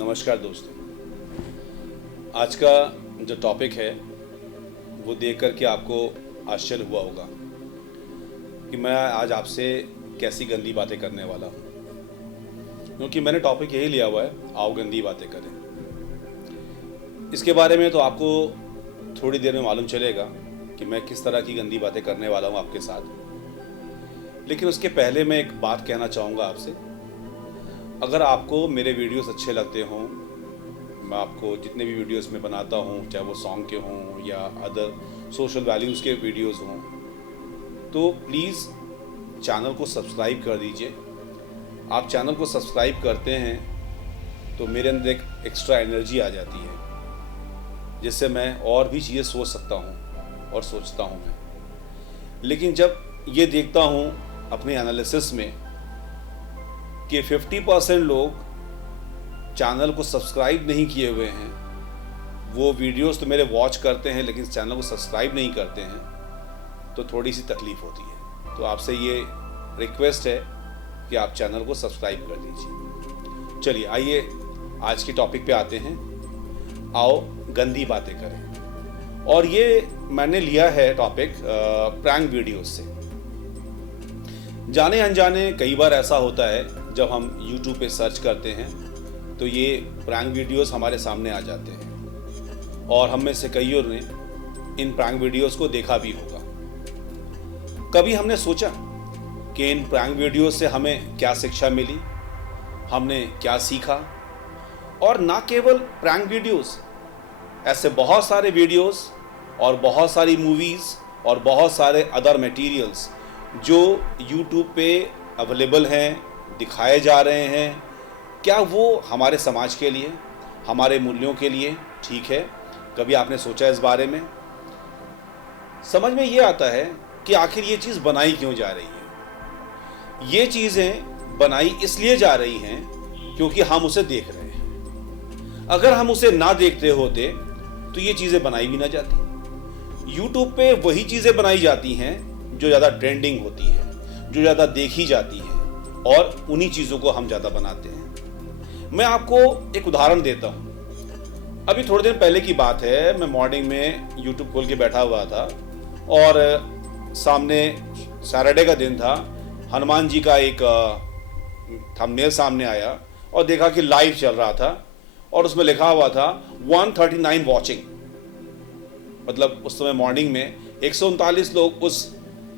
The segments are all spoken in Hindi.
नमस्कार दोस्तों। आज का जो टॉपिक है वो देख कर के आपको आश्चर्य हुआ होगा कि मैं आज आपसे कैसी गंदी बातें करने वाला हूँ, क्योंकि मैंने टॉपिक यही लिया हुआ है, आओ गंदी बातें करें। इसके बारे में तो आपको थोड़ी देर में मालूम चलेगा कि मैं किस तरह की गंदी बातें करने वाला हूँ आपके साथ। लेकिन उसके पहले मैं एक बात कहना चाहूँगा आपसे। अगर आपको मेरे वीडियोस अच्छे लगते हों, मैं आपको जितने भी वीडियोस में बनाता हूँ, चाहे वो सॉन्ग के हों या अदर सोशल वैल्यूज़ के वीडियोस हों, तो प्लीज़ चैनल को सब्सक्राइब कर दीजिए। आप चैनल को सब्सक्राइब करते हैं तो मेरे अंदर एक एक्स्ट्रा एनर्जी आ जाती है, जिससे मैं और भी चीज़ें सोच सकता हूँ और सोचता हूँ मैं। लेकिन जब ये देखता हूँ अपने एनालिसिस में कि 50% लोग चैनल को सब्सक्राइब नहीं किए हुए हैं, वो वीडियोस तो मेरे वॉच करते हैं लेकिन चैनल को सब्सक्राइब नहीं करते हैं, तो थोड़ी सी तकलीफ़ होती है। तो आपसे ये रिक्वेस्ट है कि आप चैनल को सब्सक्राइब कर दीजिए। चलिए आइए आज के टॉपिक पे आते हैं, आओ गंदी बातें करें। और ये मैंने लिया है टॉपिक प्रैंक वीडियोस से। जाने अनजाने कई बार ऐसा होता है जब हम YouTube पे सर्च करते हैं तो ये प्रैंक वीडियोस हमारे सामने आ जाते हैं, और हम में से कईयों ने इन प्रैंक वीडियोस को देखा भी होगा। कभी हमने सोचा कि इन प्रैंक वीडियोस से हमें क्या शिक्षा मिली, हमने क्या सीखा। और ना केवल प्रैंक वीडियोस, ऐसे बहुत सारे वीडियोस और बहुत सारी मूवीज़ और बहुत सारे अदर मटेरियल्स जो YouTube पे अवेलेबल हैं, दिखाए जा रहे हैं, क्या वो हमारे समाज के लिए, हमारे मूल्यों के लिए ठीक है? कभी आपने सोचा इस बारे में? समझ में ये आता है कि आखिर ये चीज़ बनाई क्यों जा रही है। ये चीज़ें बनाई इसलिए जा रही हैं क्योंकि हम उसे देख रहे हैं। अगर हम उसे ना देखते होते तो ये चीज़ें बनाई भी ना जाती। YouTube पे वही चीज़ें बनाई जाती हैं जो ज़्यादा ट्रेंडिंग होती है, जो ज़्यादा देखी जाती है, और उन्हीं चीज़ों को हम ज़्यादा बनाते हैं। मैं आपको एक उदाहरण देता हूँ। अभी थोड़े दिन पहले की बात है, मैं मॉर्निंग में YouTube खोल के बैठा हुआ था और सामने सैटरडे का दिन था, हनुमान जी का एक थंबनेल सामने आया और देखा कि लाइव चल रहा था और उसमें लिखा हुआ था 139 वॉचिंग। मतलब उस समय मॉर्निंग में 139 लोग उस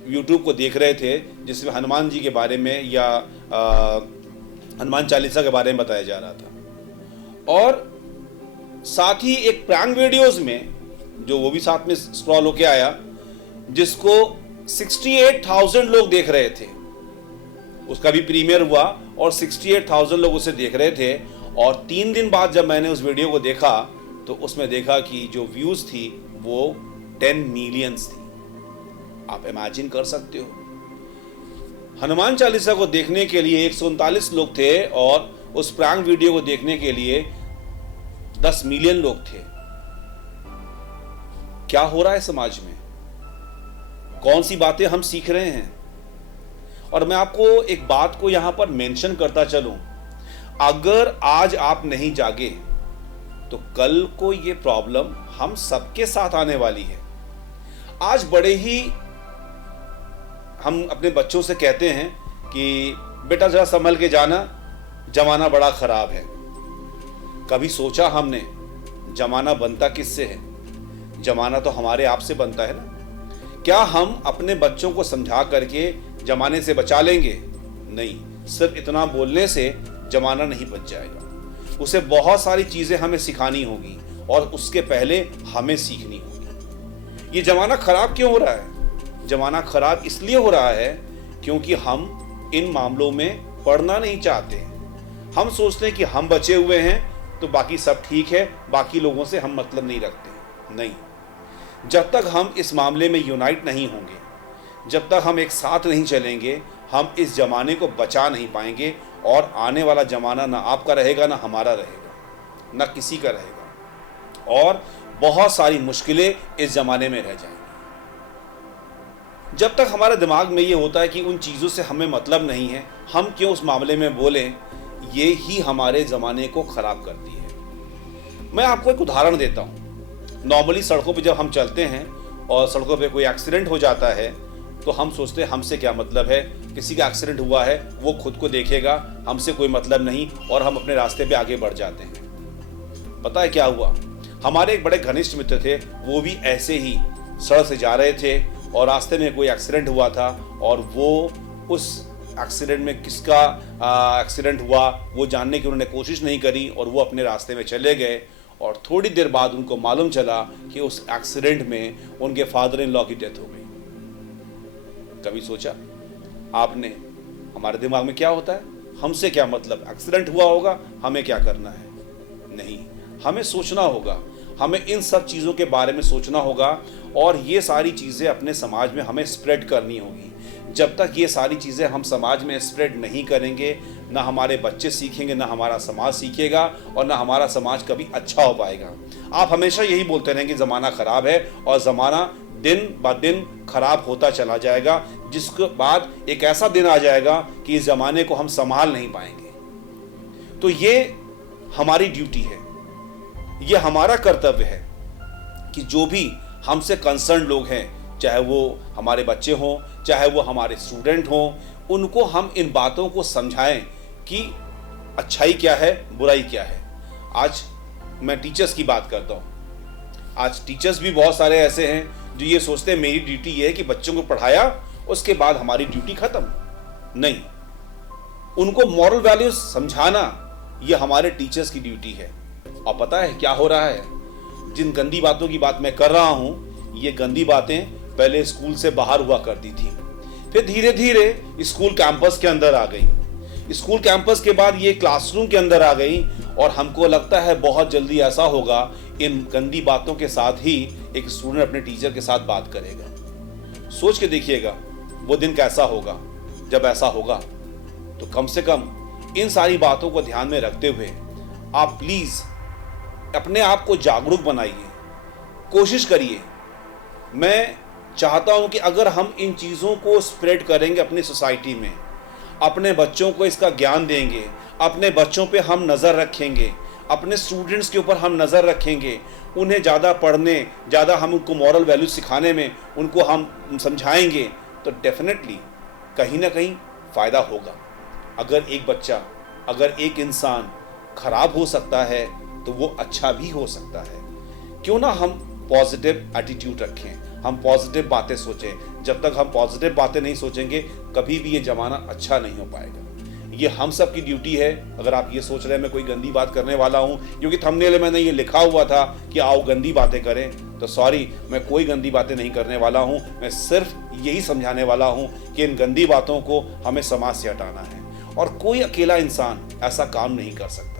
YouTube को देख रहे थे जिसमें हनुमान जी के बारे में या हनुमान चालीसा के बारे में बताया जा रहा था। और साथ ही एक प्रैंक वीडियोस में जो वो भी साथ में स्क्रॉल होके आया, जिसको 68,000 लोग देख रहे थे। उसका भी प्रीमियर हुआ और 68,000 लोग उसे देख रहे थे। और 3 दिन बाद जब मैंने उस वीडियो को देखा तो उसमें देखा कि जो व्यूज थी वो 10 मिलियंस थी। आप इमेजिन कर सकते हो, हनुमान चालीसा को देखने के लिए 139 लोग थे और उस प्रैंक वीडियो को देखने के लिए 10 मिलियन लोग थे। क्या हो रहा है समाज में? कौन सी बातें हम सीख रहे हैं? और मैं आपको एक बात को यहां पर मेंशन करता चलूं, अगर आज आप नहीं जागे तो कल को ये प्रॉब्लम हम सबके साथ आने वाली है। आज बड़े ही हम अपने बच्चों से कहते हैं कि बेटा जरा संभल के जाना, जमाना बड़ा खराब है। कभी सोचा हमने जमाना बनता किससे है? जमाना तो हमारे आप से बनता है ना। क्या हम अपने बच्चों को समझा करके जमाने से बचा लेंगे? नहीं, सिर्फ इतना बोलने से जमाना नहीं बच जाएगा। उसे बहुत सारी चीजें हमें सिखानी होगी और उसके पहले हमें सीखनी होगी। ये जमाना खराब क्यों हो रहा है? जमाना खराब इसलिए हो रहा है क्योंकि हम इन मामलों में पढ़ना नहीं चाहते। हम सोचते हैं कि हम बचे हुए हैं तो बाकी सब ठीक है, बाकी लोगों से हम मतलब नहीं रखते। नहीं, जब तक हम इस मामले में यूनाइट नहीं होंगे, जब तक हम एक साथ नहीं चलेंगे, हम इस जमाने को बचा नहीं पाएंगे। और आने वाला जमाना ना आपका रहेगा ना हमारा रहेगा, ना किसी का रहेगा, और बहुत सारी मुश्किलें इस जमाने में रह जाएंगी। जब तक हमारे दिमाग में ये होता है कि उन चीज़ों से हमें मतलब नहीं है, हम क्यों उस मामले में बोलें, ये ही हमारे ज़माने को ख़राब करती है। मैं आपको एक उदाहरण देता हूँ। नॉर्मली सड़कों पे जब हम चलते हैं और सड़कों पे कोई एक्सीडेंट हो जाता है तो हम सोचते हैं हमसे क्या मतलब है, किसी का एक्सीडेंट हुआ है वो खुद को देखेगा, हमसे कोई मतलब नहीं, और हम अपने रास्ते पे आगे बढ़ जाते हैं। पता है क्या हुआ? हमारे एक बड़े घनिष्ठ मित्र थे, वो भी ऐसे ही सड़क से जा रहे थे और रास्ते में कोई एक्सीडेंट हुआ था, और वो उस एक्सीडेंट में किसका एक्सीडेंट हुआ वो जानने की उन्होंने कोशिश नहीं करी और वो अपने रास्ते में चले गए। और थोड़ी देर बाद उनको मालूम चला कि उस एक्सीडेंट में उनके फादर इन लॉ की डेथ हो गई। कभी सोचा आपने? हमारे दिमाग में क्या होता है, हमसे क्या मतलब, एक्सीडेंट हुआ होगा, हमें क्या करना है? नहीं, हमें सोचना होगा, हमें इन सब चीज़ों के बारे में सोचना होगा और ये सारी चीज़ें अपने समाज में हमें स्प्रेड करनी होगी। जब तक ये सारी चीज़ें हम समाज में स्प्रेड नहीं करेंगे, ना हमारे बच्चे सीखेंगे, ना हमारा समाज सीखेगा, और ना हमारा समाज कभी अच्छा हो पाएगा। आप हमेशा यही बोलते रहेंगे ज़माना ख़राब है, और ज़माना दिन ब दिन खराब होता चला जाएगा, जिसके बाद एक ऐसा दिन आ जाएगा कि इस ज़माने को हम संभाल नहीं पाएंगे। तो ये हमारी ड्यूटी है, ये हमारा कर्तव्य है कि जो भी हमसे कंसर्न लोग हैं, चाहे वो हमारे बच्चे हों, चाहे वो हमारे स्टूडेंट हों, उनको हम इन बातों को समझाएं कि अच्छाई क्या है, बुराई क्या है। आज मैं टीचर्स की बात करता हूँ। आज टीचर्स भी बहुत सारे ऐसे हैं जो ये सोचते हैं मेरी ड्यूटी ये है कि बच्चों को पढ़ाया, उसके बाद हमारी ड्यूटी खत्म। नहीं, उनको मॉरल वैल्यूज समझाना ये हमारे टीचर्स की ड्यूटी है। और पता है क्या हो रहा है? जिन गंदी बातों की बात मैं कर रहा हूँ, ये गंदी बातें पहले स्कूल से बाहर हुआ करती थी, फिर धीरे धीरे स्कूल कैंपस के अंदर आ गई, स्कूल कैंपस के बाद ये क्लासरूम के अंदर आ गई, और हमको लगता है बहुत जल्दी ऐसा होगा इन गंदी बातों के साथ ही एक स्टूडेंट अपने टीचर के साथ बात करेगा। सोच के देखिएगा वो दिन कैसा होगा। जब ऐसा होगा तो कम से कम इन सारी बातों को ध्यान में रखते हुए आप प्लीज अपने आप को जागरूक बनाइए, कोशिश करिए। मैं चाहता हूं कि अगर हम इन चीज़ों को स्प्रेड करेंगे अपनी सोसाइटी में, अपने बच्चों को इसका ज्ञान देंगे, अपने बच्चों पे हम नज़र रखेंगे, अपने स्टूडेंट्स के ऊपर हम नज़र रखेंगे, उन्हें ज़्यादा पढ़ने, ज़्यादा हम उनको मॉरल वैल्यू सिखाने में उनको हम समझाएंगे, तो डेफिनेटली कहीं ना कहीं फ़ायदा होगा। अगर एक बच्चा, अगर एक इंसान खराब हो सकता है तो वो अच्छा भी हो सकता है। क्यों ना हम पॉजिटिव एटीट्यूड रखें, हम पॉजिटिव बातें सोचें। जब तक हम पॉजिटिव बातें नहीं सोचेंगे, कभी भी ये ज़माना अच्छा नहीं हो पाएगा। ये हम सब की ड्यूटी है। अगर आप ये सोच रहे हैं मैं कोई गंदी बात करने वाला हूँ, क्योंकि थंबनेल में मैंने ये लिखा हुआ था कि आओ गंदी बातें करें, तो सॉरी, मैं कोई गंदी बातें नहीं करने वाला हूँ। मैं सिर्फ यही समझाने वाला हूँ कि इन गंदी बातों को हमें समाज से हटाना है, और कोई अकेला इंसान ऐसा काम नहीं कर सकता।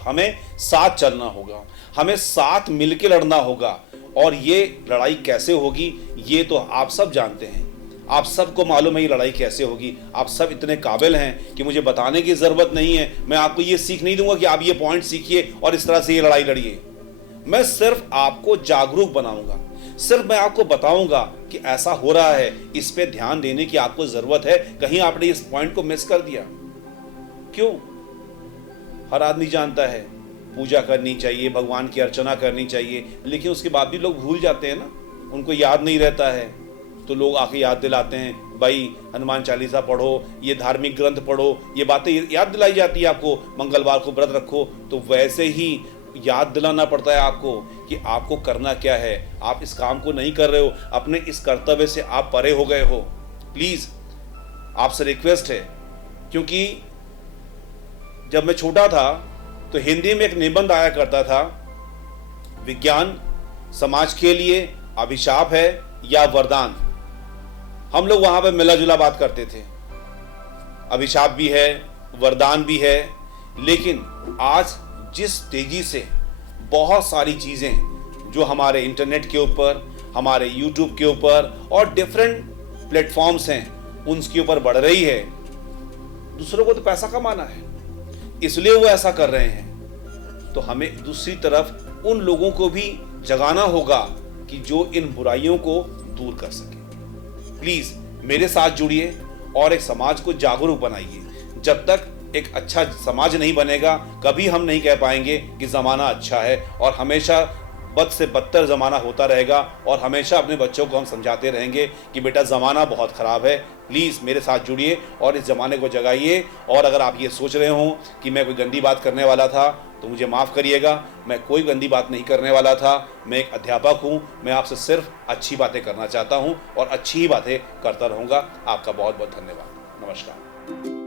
हमें साथ चलना होगा, हमें साथ मिलकर लड़ना होगा, और ये लड़ाई कैसे होगी ये तो आप सब जानते हैं। आप सबको मालूम है ये लड़ाई कैसे होगी। आप सब इतने काबिल हैं कि मुझे बताने की ज़रूरत नहीं है। मैं आपको ये सीख नहीं दूंगा कि आप ये पॉइंट सीखिए और इस तरह से ये लड़ाई लड़िए। मैं सिर्फ आपको जागरूक बनाऊंगा, सिर्फ मैं आपको बताऊंगा कि ऐसा हो रहा है, इस पे ध्यान देने की आपको ज़रूरत है। कहीं आपने इस पॉइंट को मिस कर दिया। क्यों? हर आदमी जानता है पूजा करनी चाहिए, भगवान की अर्चना करनी चाहिए, लेकिन उसके बाद भी लोग भूल जाते हैं ना, उनको याद नहीं रहता है। तो लोग आके याद दिलाते हैं, भाई हनुमान चालीसा पढ़ो, ये धार्मिक ग्रंथ पढ़ो, ये बातें याद दिलाई जाती है आपको, मंगलवार को व्रत रखो। तो वैसे ही याद दिलाना पड़ता है आपको कि आपको करना क्या है। आप इस काम को नहीं कर रहे हो, अपने इस कर्तव्य से आप परे हो गए हो। प्लीज़ आपसे रिक्वेस्ट है, क्योंकि जब मैं छोटा था तो हिंदी में एक निबंध आया करता था, विज्ञान समाज के लिए अभिशाप है या वरदान। हम लोग वहां पे मिला जुला बात करते थे, अभिशाप भी है, वरदान भी है। लेकिन आज जिस तेजी से बहुत सारी चीज़ें जो हमारे इंटरनेट के ऊपर, हमारे यूट्यूब के ऊपर और डिफरेंट प्लेटफॉर्म्स हैं, उनके ऊपर बढ़ रही है, दूसरों को तो पैसा कमाना है, इसलिए वो ऐसा कर रहे हैं। तो हमें दूसरी तरफ उन लोगों को भी जगाना होगा कि जो इन बुराइयों को दूर कर सके। प्लीज मेरे साथ जुड़िए और एक समाज को जागरूक बनाइए। जब तक एक अच्छा समाज नहीं बनेगा, कभी हम नहीं कह पाएंगे कि ज़माना अच्छा है। और हमेशा बद से बदतर ज़माना होता रहेगा और हमेशा अपने बच्चों को हम समझाते रहेंगे कि बेटा ज़माना बहुत ख़राब है, प्लीज़ मेरे साथ जुड़िए और इस ज़माने को जगाइए। और अगर आप ये सोच रहे हो कि मैं कोई गंदी बात करने वाला था तो मुझे माफ़ करिएगा, मैं कोई गंदी बात नहीं करने वाला था। मैं एक अध्यापक हूँ, मैं आपसे सिर्फ अच्छी बातें करना चाहता हूँ और अच्छी ही बातें करता रहूँगा। आपका बहुत बहुत धन्यवाद। नमस्कार।